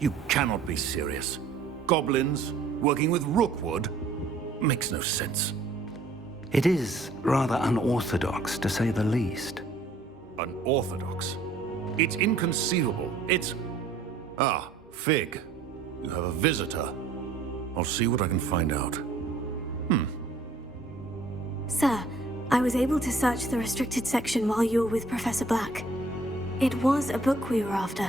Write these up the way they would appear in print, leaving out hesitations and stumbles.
You cannot be serious. Goblins working with Rookwood? Makes no sense. It is rather unorthodox, to say the least. Unorthodox? It's inconceivable. It's... Ah, Fig. You have a visitor. I'll see what I can find out. Sir, I was able to search the restricted section while you were with Professor Black. It was a book we were after.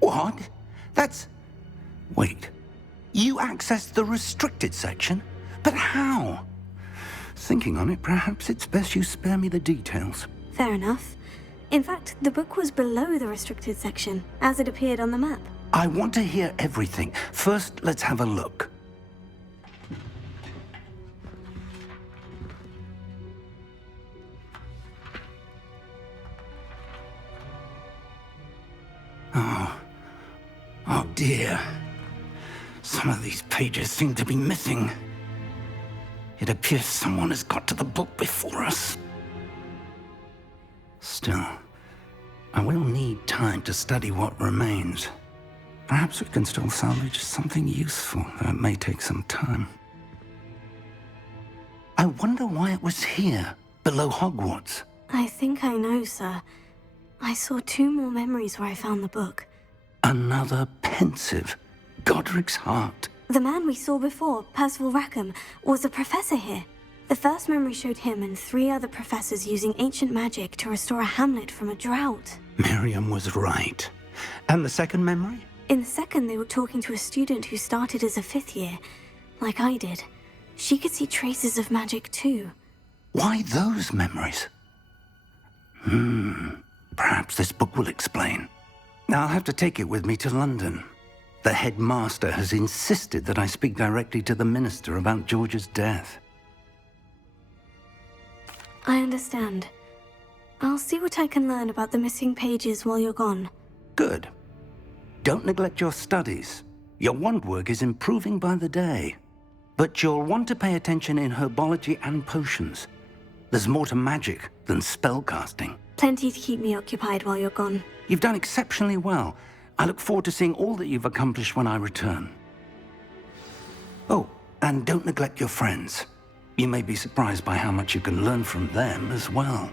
What? That's... Wait. You accessed the restricted section? But how? Thinking on it, perhaps it's best you spare me the details. Fair enough. In fact, the book was below the restricted section, as it appeared on the map. I want to hear everything. First, let's have a look. Oh dear. Some of these pages seem to be missing. It appears someone has got to the book before us. Still, I will need time to study what remains. Perhaps we can still salvage something useful, though it may take some time. I wonder why it was here, below Hogwarts. I think I know, sir. I saw 2 more memories where I found the book. Another pensive. Godric's heart. The man we saw before, Percival Rackham, was a professor here. The first memory showed him and 3 other professors using ancient magic to restore a hamlet from a drought. Miriam was right. And the second memory? In the second, they were talking to a student who started as a 5th year, like I did. She could see traces of magic too. Why those memories? Perhaps this book will explain. I'll have to take it with me to London. The headmaster has insisted that I speak directly to the minister about George's death. I understand. I'll see what I can learn about the missing pages while you're gone. Good. Don't neglect your studies. Your wand work is improving by the day. But you'll want to pay attention in herbology and potions. There's more to magic than spellcasting. Plenty to keep me occupied while you're gone. You've done exceptionally well. I look forward to seeing all that you've accomplished when I return. Oh, and don't neglect your friends. You may be surprised by how much you can learn from them as well.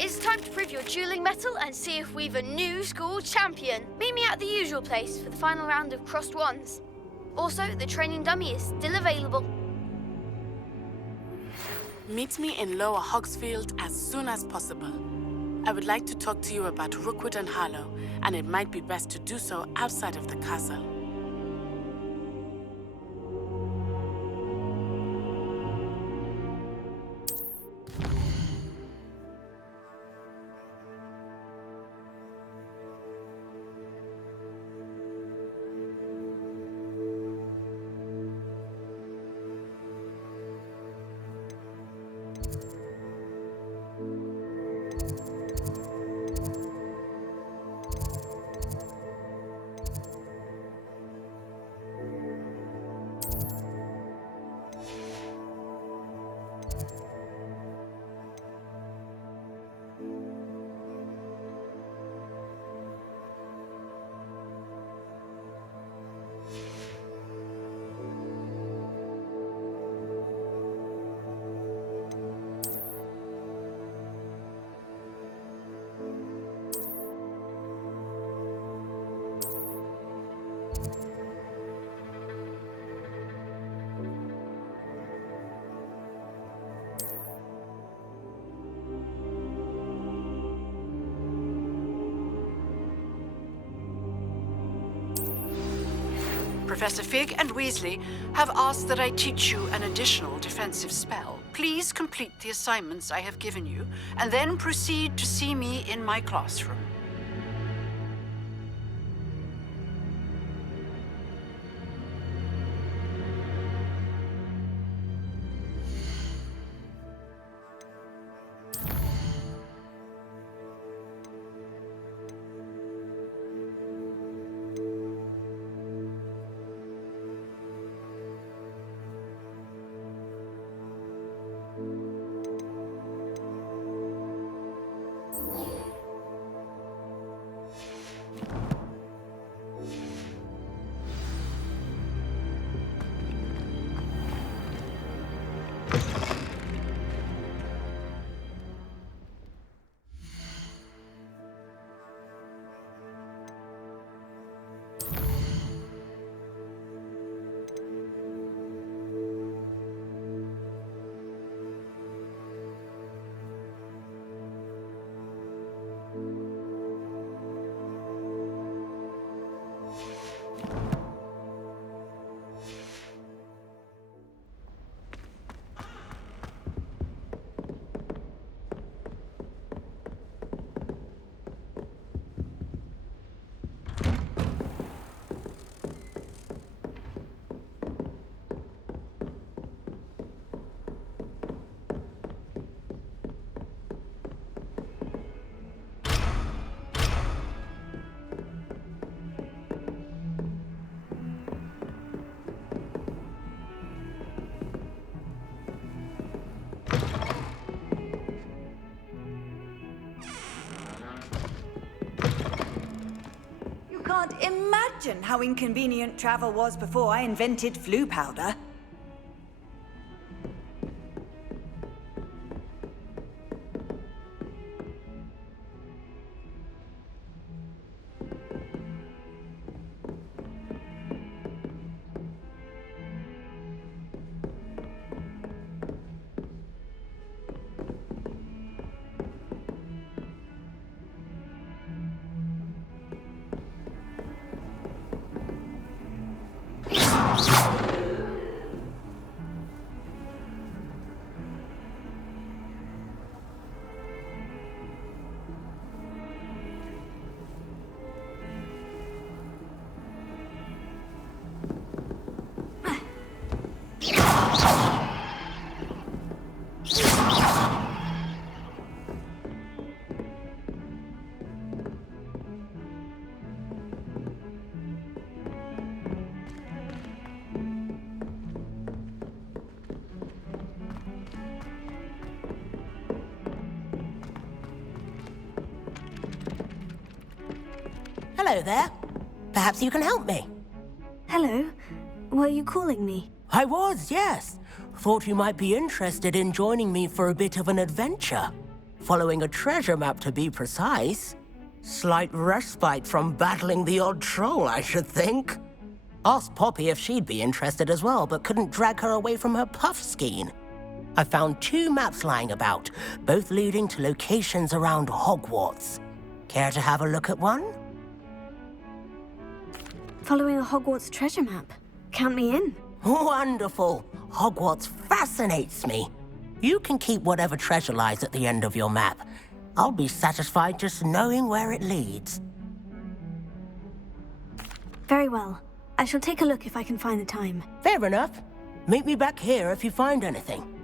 It's time to prove your dueling mettle and see if we've a new school champion. Meet me at the usual place for the final round of crossed wands. Also, the training dummy is still available. Meet me in Lower Hogsfield as soon as possible. I would like to talk to you about Rookwood and Harlow, and it might be best to do so outside of the castle. Professor Fig and Weasley have asked that I teach you an additional defensive spell. Please complete the assignments I have given you, and then proceed to see me in my classroom. Can't imagine how inconvenient travel was before I invented flu powder. Hello there. Perhaps you can help me. Hello. Were you calling me? I was, yes. Thought you might be interested in joining me for a bit of an adventure. Following a treasure map, to be precise. Slight respite from battling the odd troll, I should think. Asked Poppy if she'd be interested as well, but couldn't drag her away from her puff skein. I found 2 maps lying about, both leading to locations around Hogwarts. Care to have a look at one? Following a Hogwarts treasure map. Count me in. Wonderful. Hogwarts fascinates me. You can keep whatever treasure lies at the end of your map. I'll be satisfied just knowing where it leads. Very well. I shall take a look if I can find the time. Fair enough. Meet me back here if you find anything.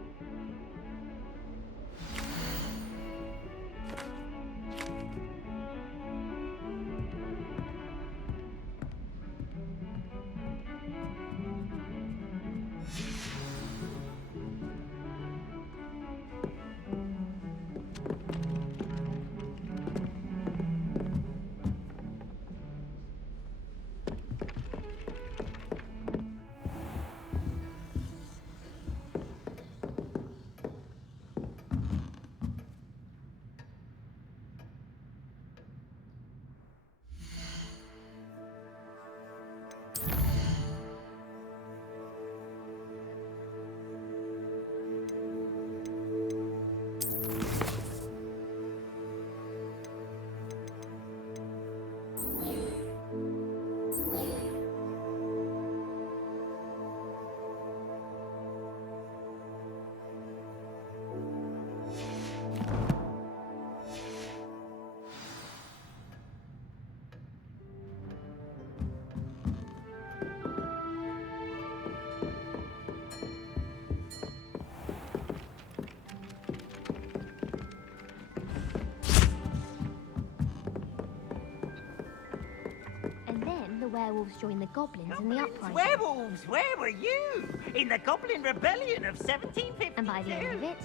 werewolves joined the goblins in the uprising. Werewolves! Where were you? In the Goblin Rebellion of 1752? And by the end of it,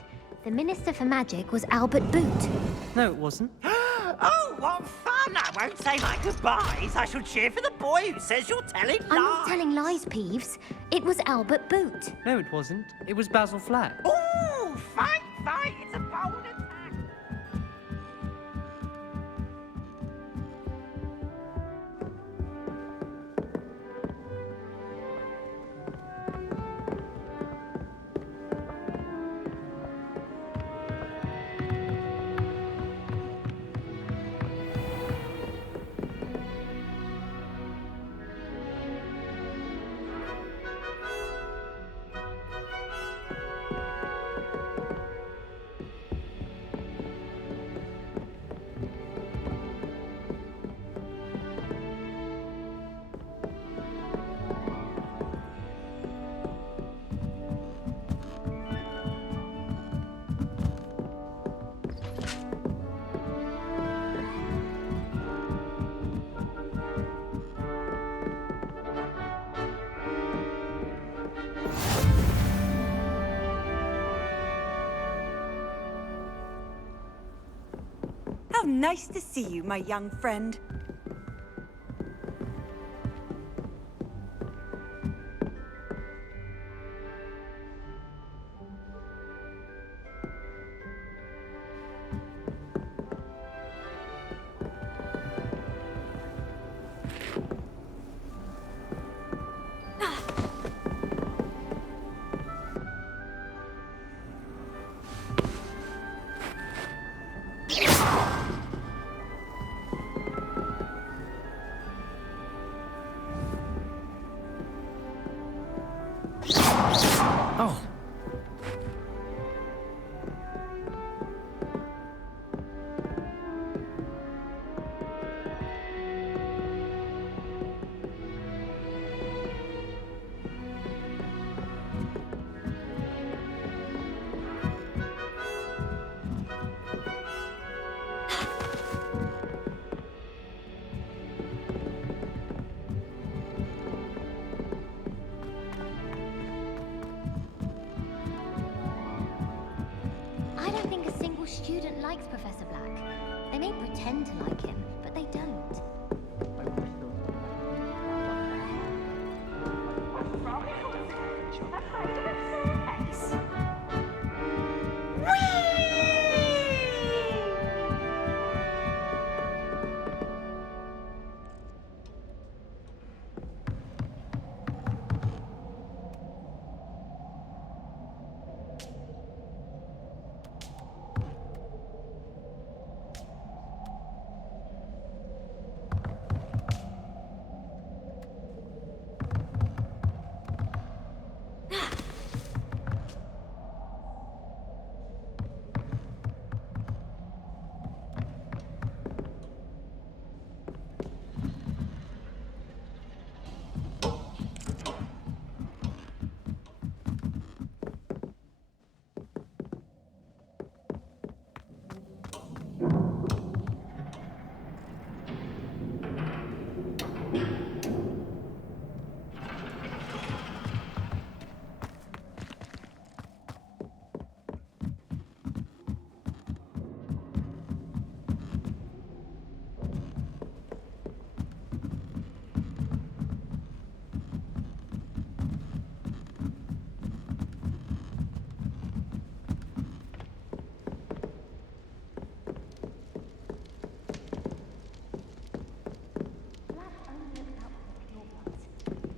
the Minister for Magic was Albert Boot. No, it wasn't. Oh, what fun! I won't say my goodbyes. I shall cheer for the boy who says you're telling lies. I'm not telling lies, Peeves. It was Albert Boot. No, it wasn't. It was Basil Flack. Oh, fight, fight! It's a bold attack. How nice to see you, my young friend. Oh. I don't think a single student likes Professor Black. They may pretend to like him, but they don't.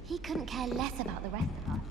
He couldn't care less about the rest of us.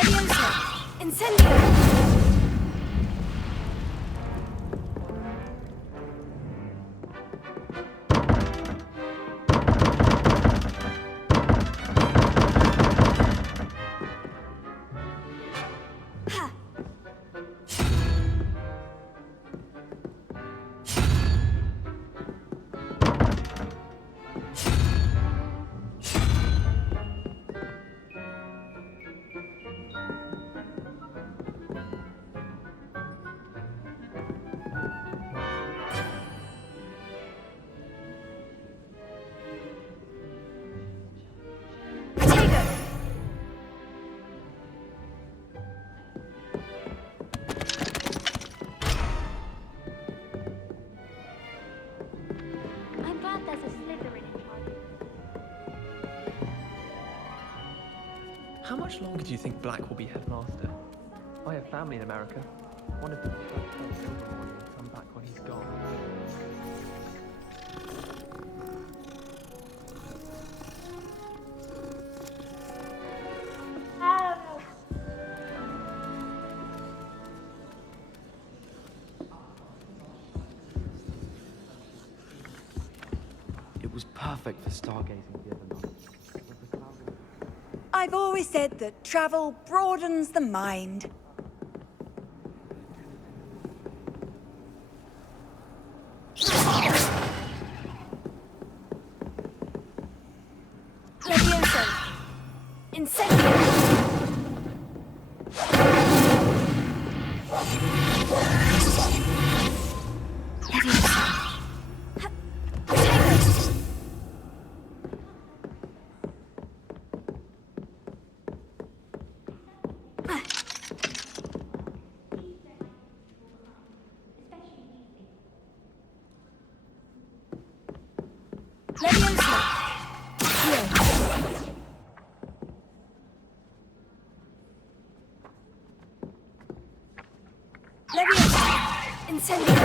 Leviosa! Incendio! I'm glad there's a Slytherin in Hogwarts. How much longer do you think Black will be headmaster? I have family in America. One of them tried to tell Silverhorn and come back when he's gone. It was perfect for stargazing the other night. I've always said that travel broadens the mind. Leviosa! Incendio! Leviosa! Leviosa! Incendio!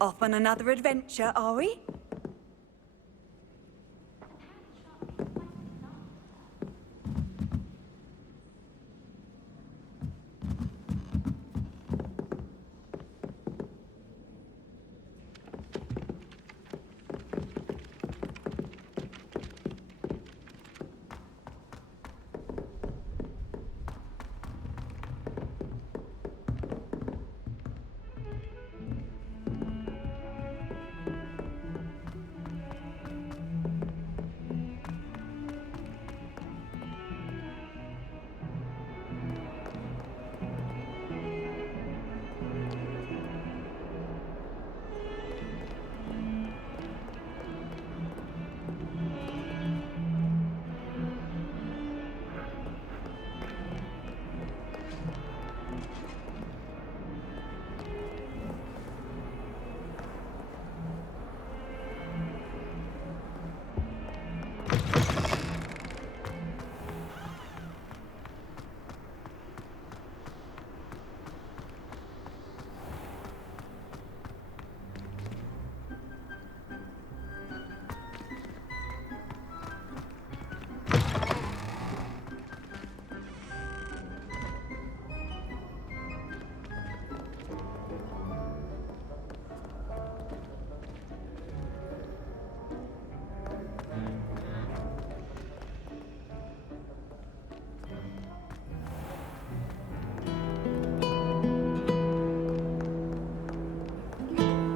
Off on another adventure, are we?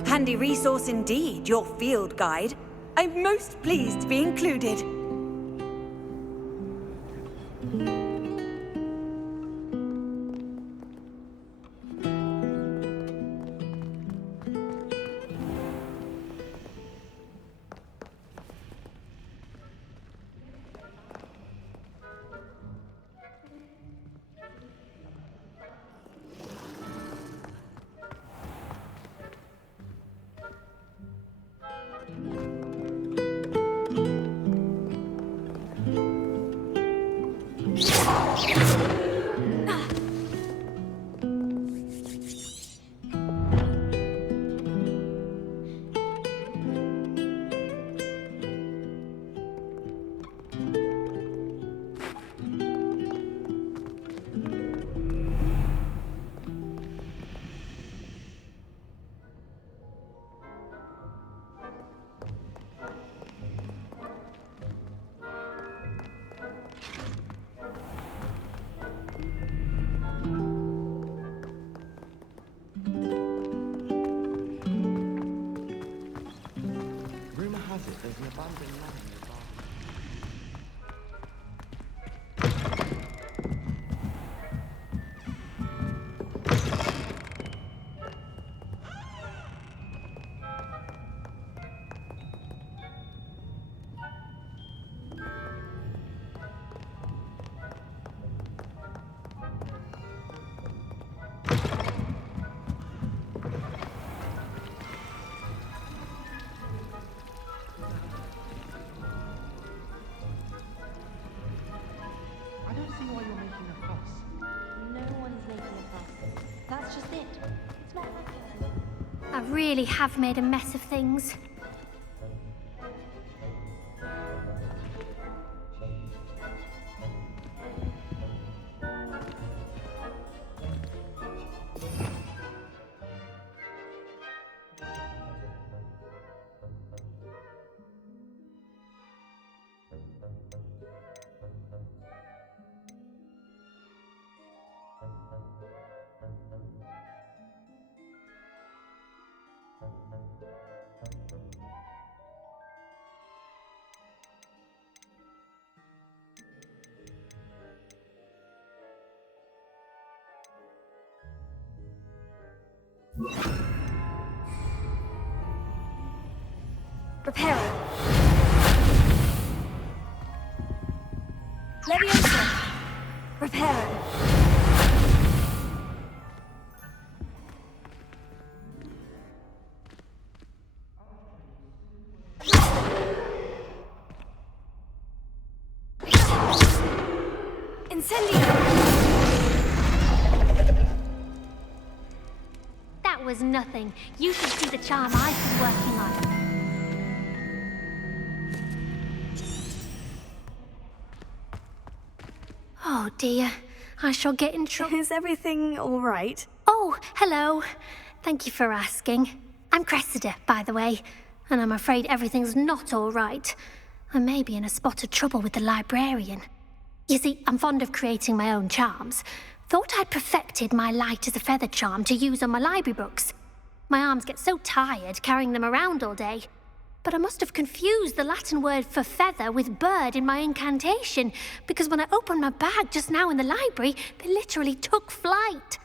Handy resource indeed, your field guide. I'm most pleased to be included. I really have made a mess of things. Reparo. Leviosa. Reparo. Incendio. That was nothing. You should see the charm I've been working on. Oh dear, I shall get in trouble. Is everything all right? Oh, hello. Thank you for asking. I'm Cressida, by the way, and I'm afraid everything's not all right. I may be in a spot of trouble with the librarian. You see, I'm fond of creating my own charms. Thought I'd perfected my light as a feather charm to use on my library books. My arms get so tired carrying them around all day. But I must have confused the Latin word for feather with bird in my incantation, because when I opened my bag just now in the library, they literally took flight.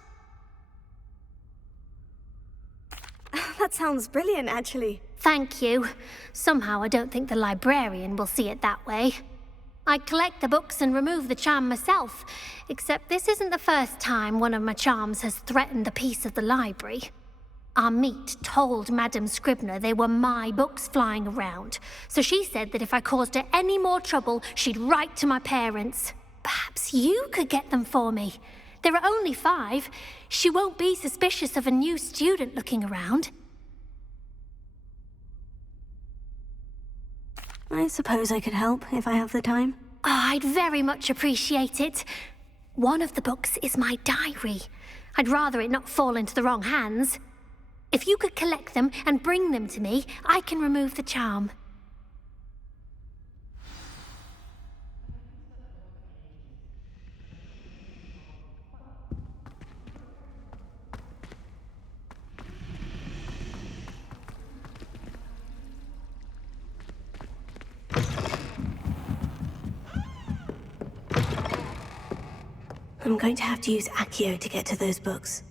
That sounds brilliant, actually. Thank you. Somehow I don't think the librarian will see it that way. I collect the books and remove the charm myself, except this isn't the first time one of my charms has threatened the peace of the library. Our meet told Madame Scribner they were my books flying around, so she said that if I caused her any more trouble, she'd write to my parents. Perhaps you could get them for me. There are only 5. She won't be suspicious of a new student looking around. I suppose I could help if I have the time. Oh, I'd very much appreciate it. One of the books is my diary. I'd rather it not fall into the wrong hands. If you could collect them and bring them to me, I can remove the charm. I'm going to have to use Accio to get to those books.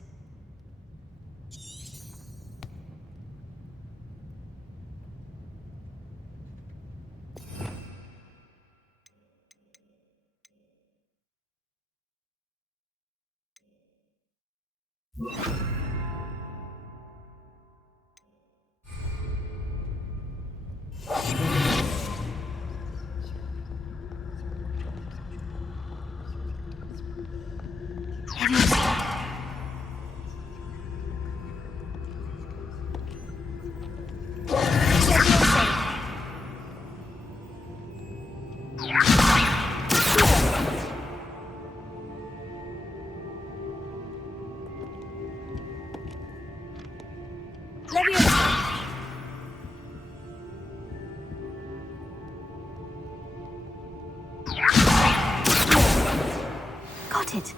Got it.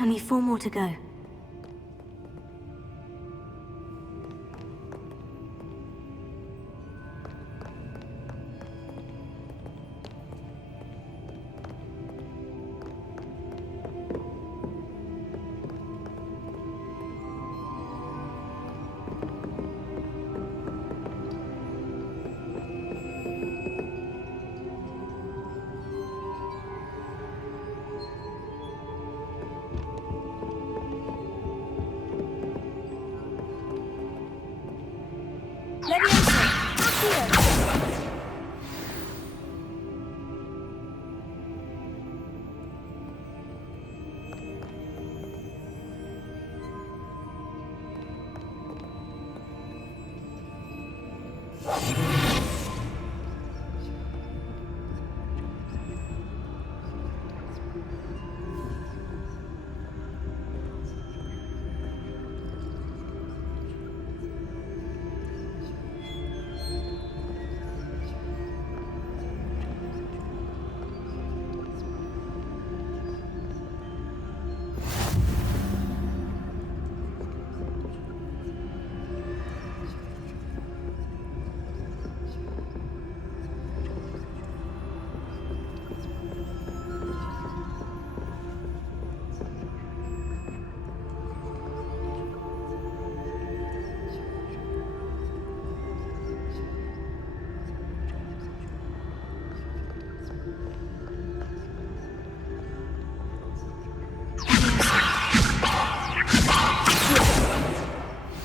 Only 4 more to go.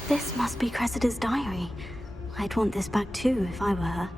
This must be Cressida's diary. I'd want this back too if I were her.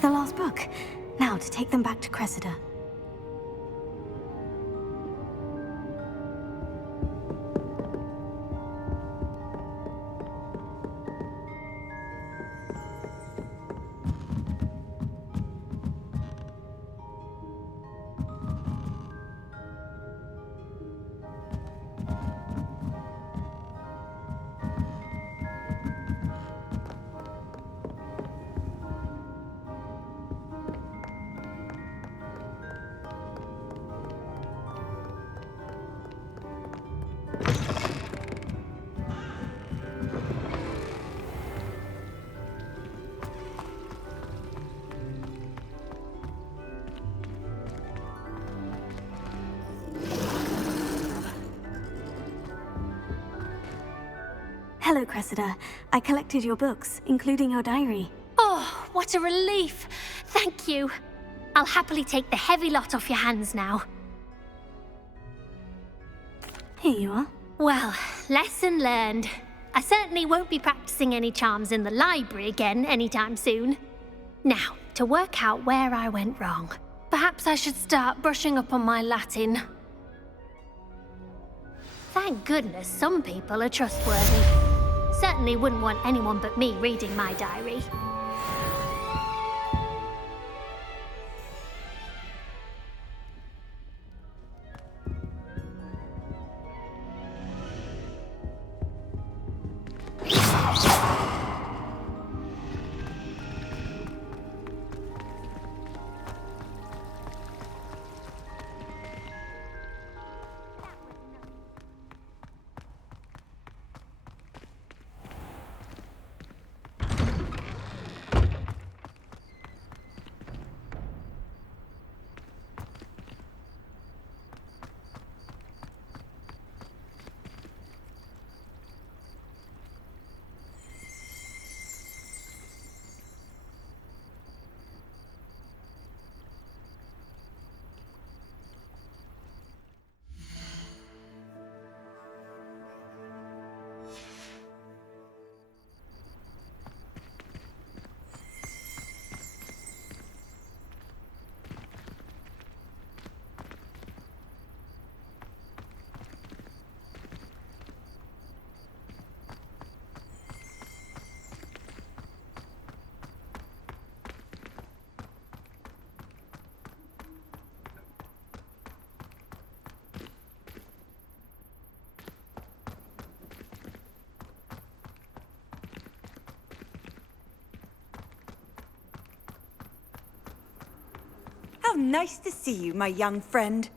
the last book. Now to take them back to Cressida. Hello, Cressida. I collected your books, including your diary. Oh, what a relief. Thank you. I'll happily take the heavy lot off your hands now. Here you are. Well, lesson learned. I certainly won't be practicing any charms in the library again anytime soon. Now, to work out where I went wrong. Perhaps I should start brushing up on my Latin. Thank goodness some people are trustworthy. Certainly wouldn't want anyone but me reading my diary. How nice to see you, my young friend.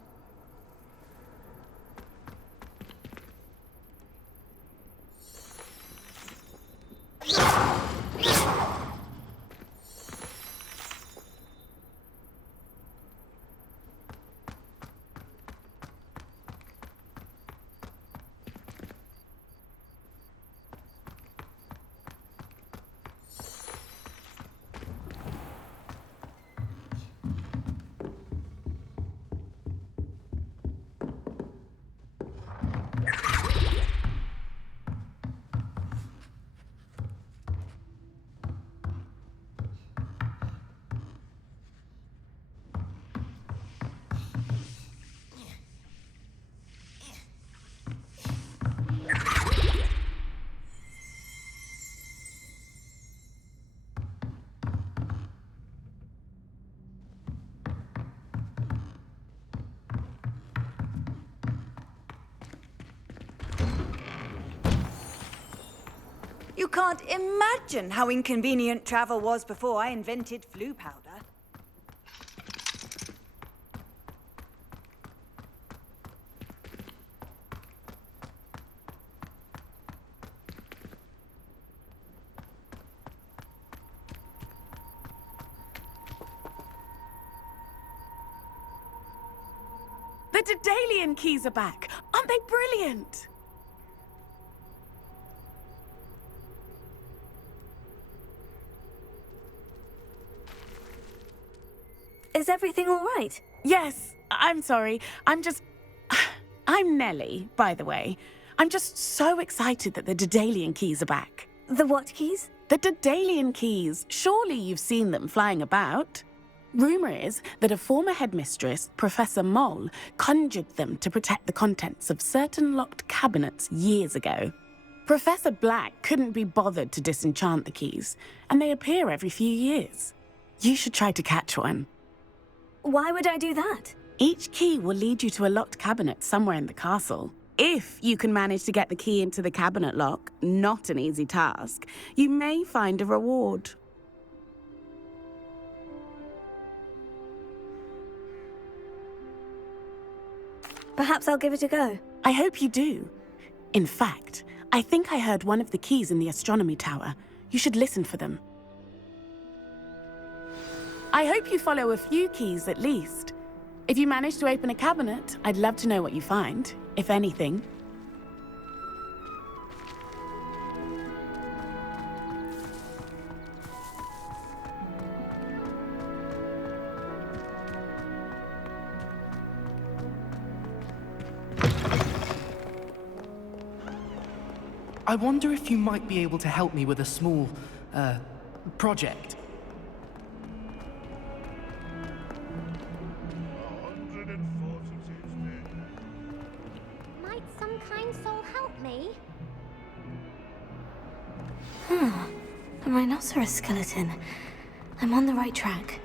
You can't imagine how inconvenient travel was before I invented flu powder. The Daedalian keys are back. Aren't they brilliant? Is everything all right? Yes, I'm sorry. I'm Nellie, by the way. I'm just so excited that the Daedalian keys are back. The what keys? The Daedalian keys. Surely you've seen them flying about. Rumor is that a former headmistress, Professor Moll, conjured them to protect the contents of certain locked cabinets years ago. Professor Black couldn't be bothered to disenchant the keys, and they appear every few years. You should try to catch one. Why would I do that? Each key will lead you to a locked cabinet somewhere in the castle. If you can manage to get the key into the cabinet lock, not an easy task, you may find a reward. Perhaps I'll give it a go. I hope you do. In fact, I think I heard one of the keys in the astronomy tower. You should listen for them. I hope you follow a few keys at least. If you manage to open a cabinet, I'd love to know what you find, if anything. I wonder if you might be able to help me with a small, project. Might some kind soul help me? A rhinoceros skeleton. I'm on the right track.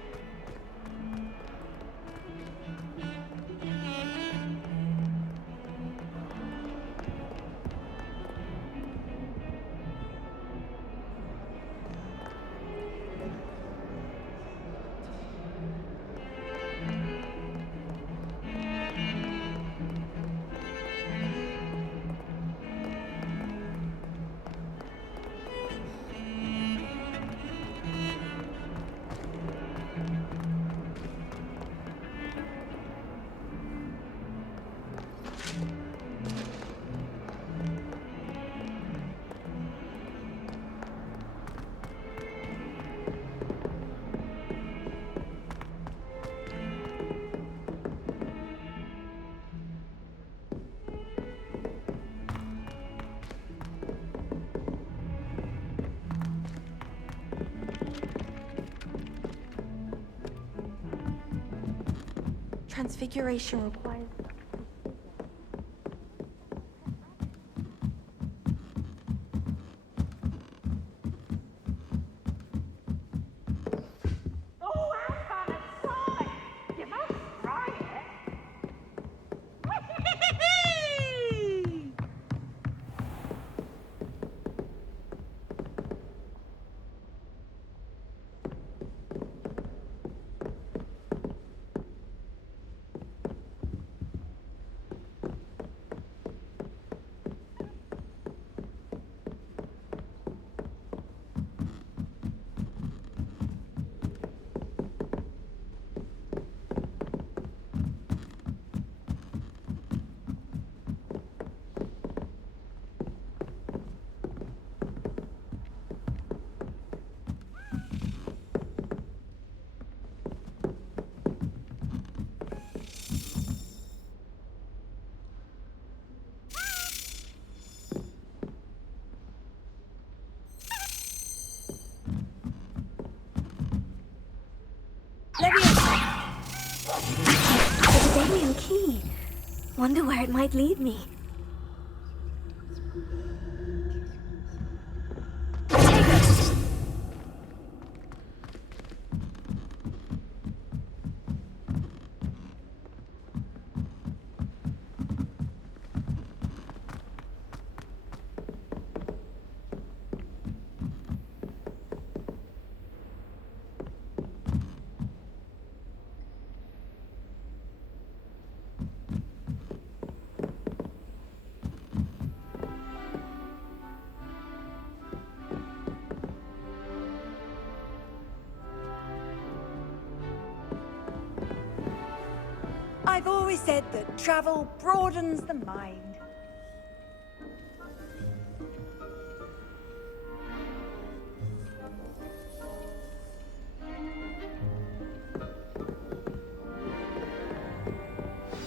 Transfiguration requires... The Daedalian key. Wonder where it might lead me. I've always said that travel broadens the mind.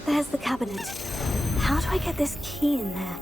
There's the cabinet. How do I get this key in there?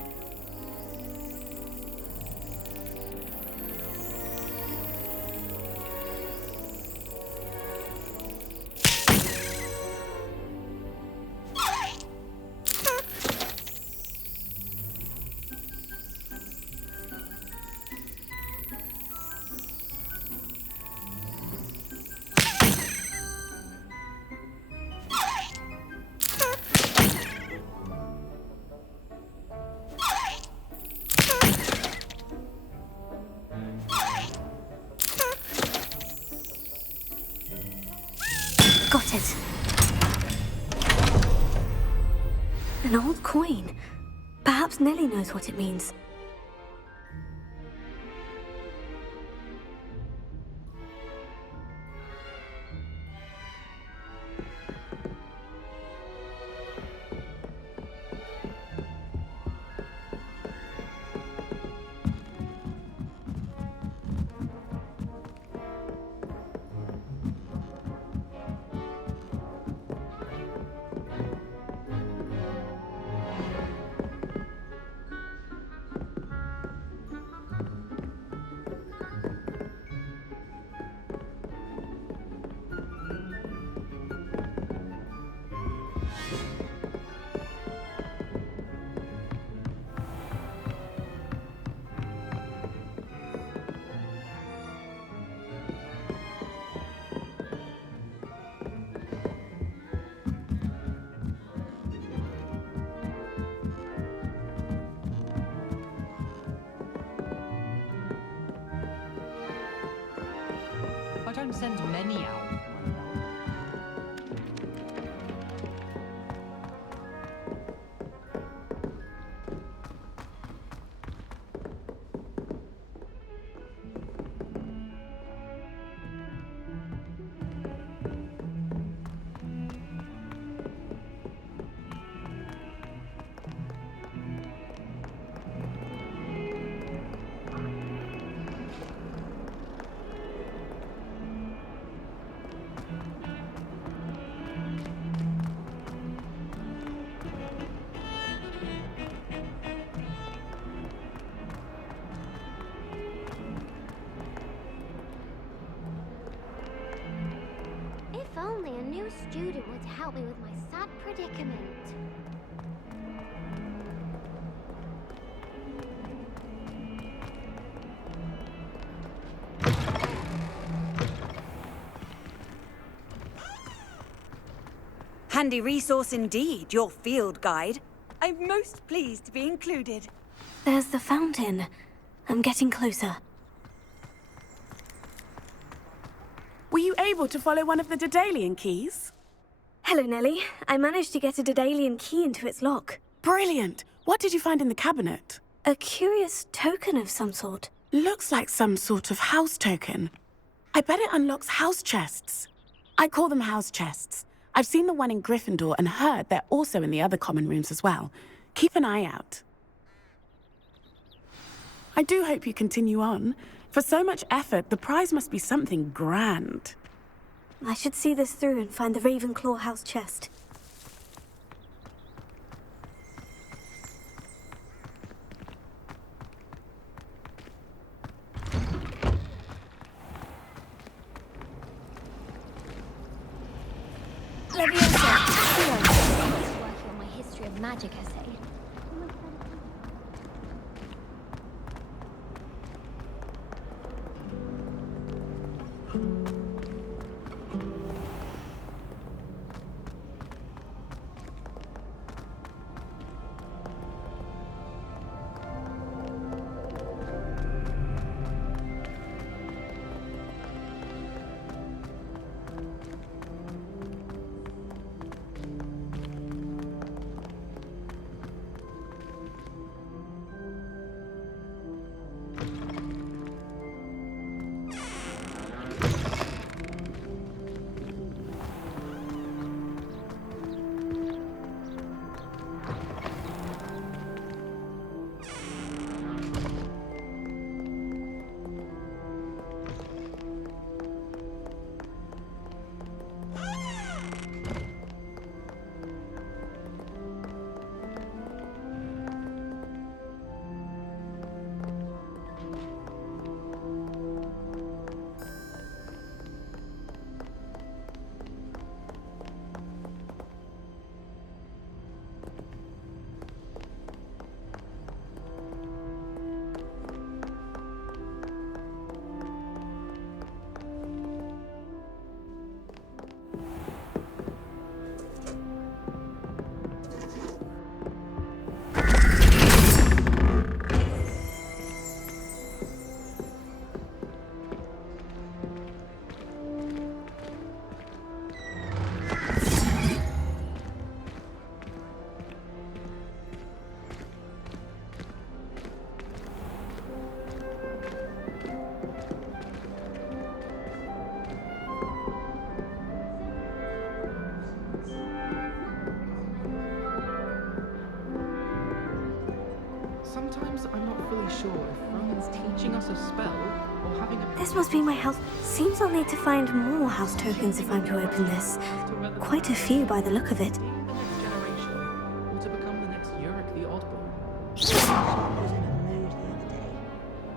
Got it. An old coin. Perhaps Nellie knows what it means. I don't send many out. If only a new student would help me with my sad predicament. Handy resource indeed, your field guide. I'm most pleased to be included. There's the fountain. I'm getting closer. Were you able to follow one of the Daedalian keys? Hello, Nellie. I managed to get a Daedalian key into its lock. Brilliant! What did you find in the cabinet? A curious token of some sort. Looks like some sort of house token. I bet it unlocks house chests. I call them house chests. I've seen the one in Gryffindor and heard they're also in the other common rooms as well. Keep an eye out. I do hope you continue on. For so much effort, the prize must be something grand. I should see this through and find the Ravenclaw house chest. Working on my history of magic essay. Sometimes I'm not fully sure if Roman's teaching us a spell or having a... This must be my house. Seems I'll need to find more house tokens if I'm to open this. Quite a few by the look of it. Or to become the next Yurik the Oddball. I was in a mood the other day.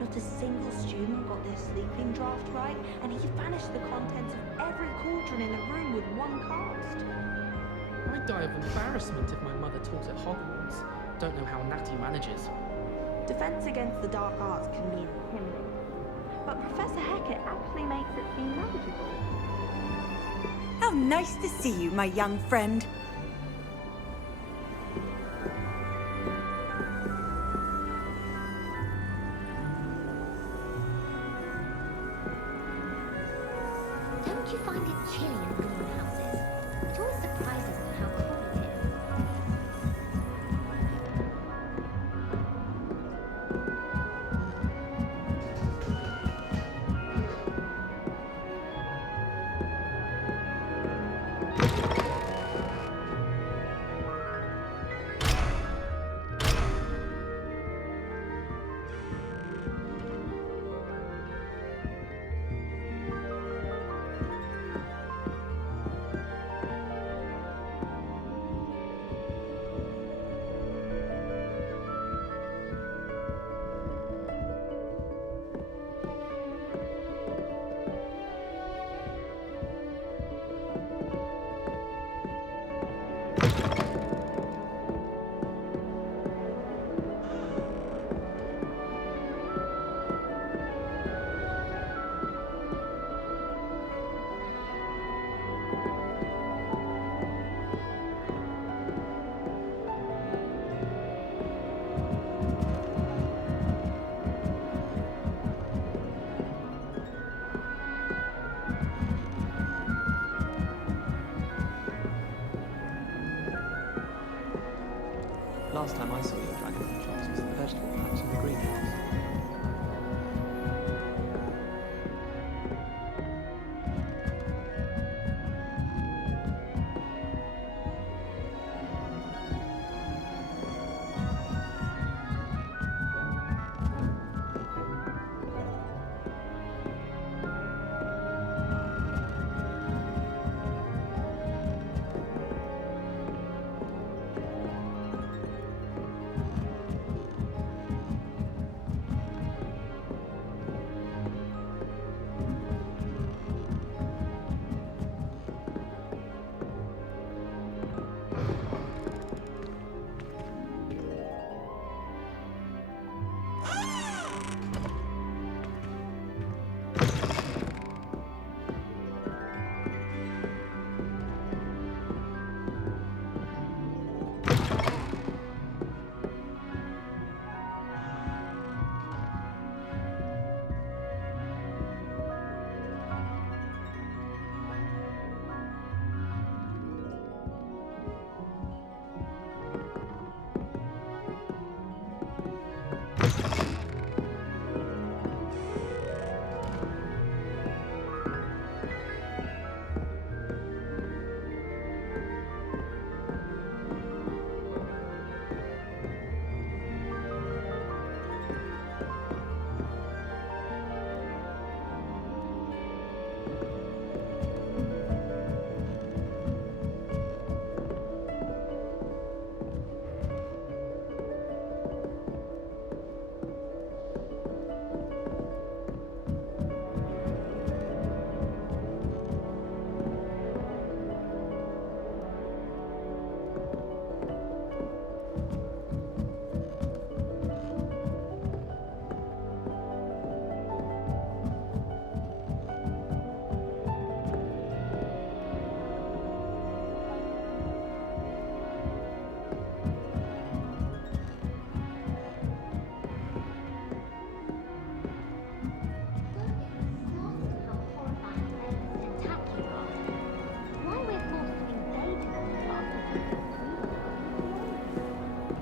Not a single student got their sleeping draft right, and he vanished the contents of every cauldron in the room with one cast. I'd die of embarrassment if my mother taught at Hogwarts. Don't know how Natty manages. Defense against the dark arts can be intimidating, but Professor Hecat actually makes it seem manageable. How nice to see you, my young friend. Don't you find it chilly in greenhouses? It always surprises me how cool it is. Last time I saw your dragon class was the vegetable patch in the greenhouse.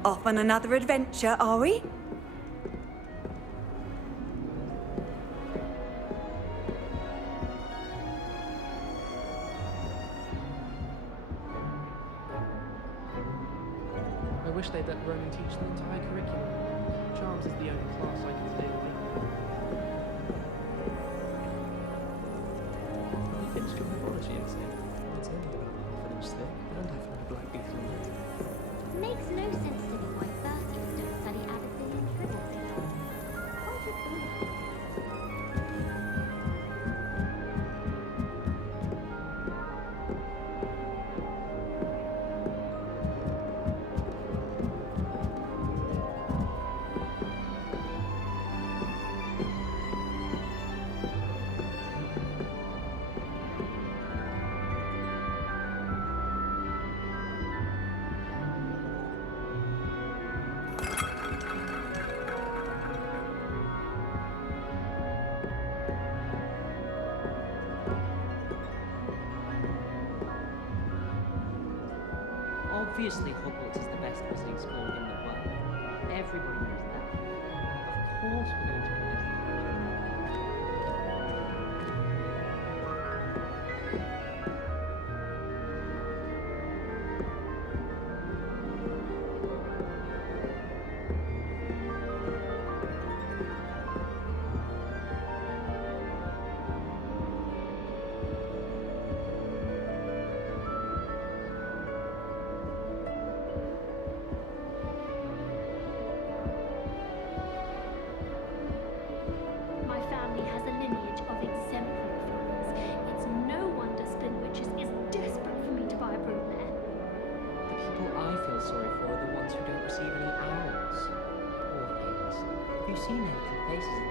Off on another adventure, are we? I wish they'd let Roman teach the entire curriculum. Charms is the only class I can stay awake. You finished your biology essay. It's only about half an inch thick and have no black beetle in it. Makes no sense to me why first years don't study Addison and Tribble. Obviously, Hogwarts is the best wizarding school in the world. Everybody knows that. Of course we're going to get this. My family has a lineage of exemplary farmers. It's no wonder Spinwitches is desperate for me to buy a broodmare. The people I feel sorry for are the ones who don't receive any owls. Poor things. Have you seen their little faces